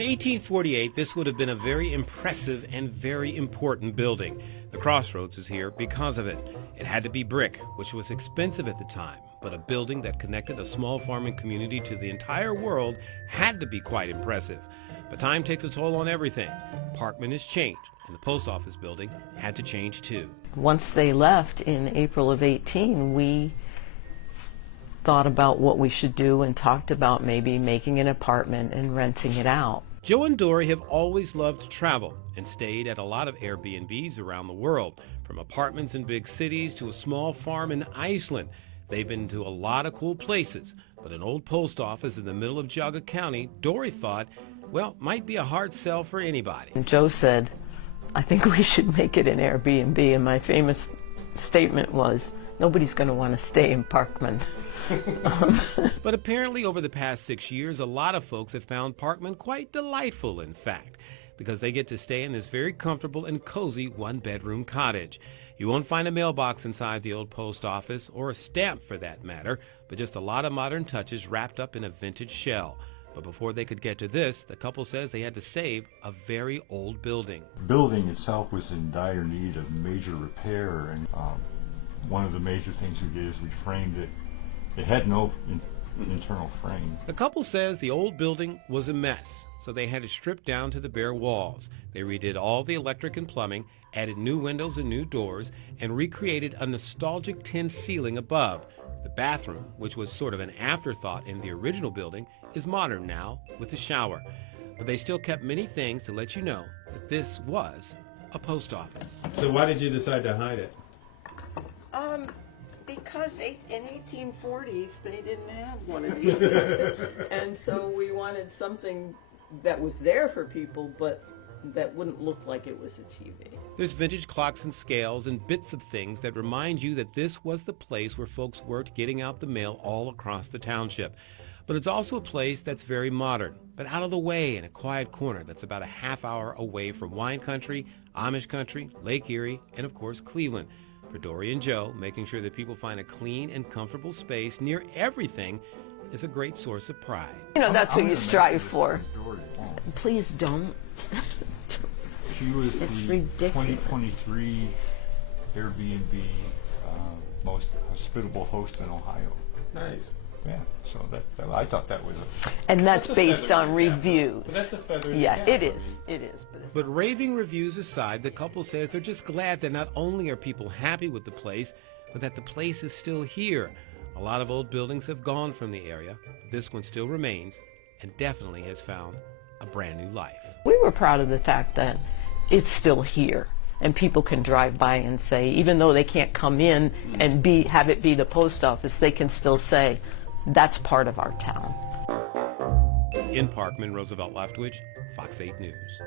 In 1848, this would have been a very impressive and very important building. The crossroads is here because of it. It had to be brick, which was expensive at the time, but a building that connected a small farming community to the entire world had to be quite impressive. But time takes a toll on everything. Parkman has changed, and the post office building had to change too. Once they left in April of 18, we thought about what we should do and talked about maybe making an apartment and renting it out. Joe and Dory have always loved to travel and stayed at a lot of Airbnbs around the world, from apartments in big cities to a small farm in Iceland. They've been to a lot of cool places, but an old post office in the middle of Geauga County, Dory thought, well, might be a hard sell for anybody. And Joe said, I think we should make it an Airbnb, and my famous statement was, nobody's going to want to stay in Parkman. But apparently over the past 6 years, a lot of folks have found Parkman quite delightful, in fact, because they get to stay in this very comfortable and cozy one-bedroom cottage. You won't find a mailbox inside the old post office, or a stamp for that matter, but just a lot of modern touches wrapped up in a vintage shell. But before they could get to this, the couple says they had to save a very old building. The building itself was in dire need of major repair, and one of the major things we did is we framed it. It had no internal frame. The couple says the old building was a mess, so they had to strip down to the bare walls. They redid all the electric and plumbing, added new windows and new doors, and recreated a nostalgic tin ceiling above. The bathroom, which was sort of an afterthought in the original building, is modern now with a shower. But they still kept many things to let you know that this was a post office. So why did you decide to hide it? Because in 1840s they didn't have one of these. And so we wanted something that was there for people, but that wouldn't look like it was a TV. There's vintage clocks and scales and bits of things that remind you that this was the place where folks worked getting out the mail all across the township. But it's also a place that's very modern, but out of the way in a quiet corner that's about a half hour away from wine country, Amish country, Lake Erie, and of course Cleveland. For Dory and Joe, making sure that people find a clean and comfortable space near everything is a great source of pride. You know, that's what you strive for. Please don't. She was It's the ridiculous. 2023 Airbnb most hospitable host in Ohio. Nice. Yeah, so I thought that was And that's a based feather on in the cap, reviews. But that's a feather in the Yeah, cap. it is. It is. But raving reviews aside, the couple says they're just glad that not only are people happy with the place, but that the place is still here. A lot of old buildings have gone from the area, but this one still remains and definitely has found a brand new life. We were proud of the fact that it's still here, and people can drive by and say, even though they can't come in and have it be the post office, they can still say, that's part of our town. In Parkman, Roosevelt Leftwich, Fox 8 News.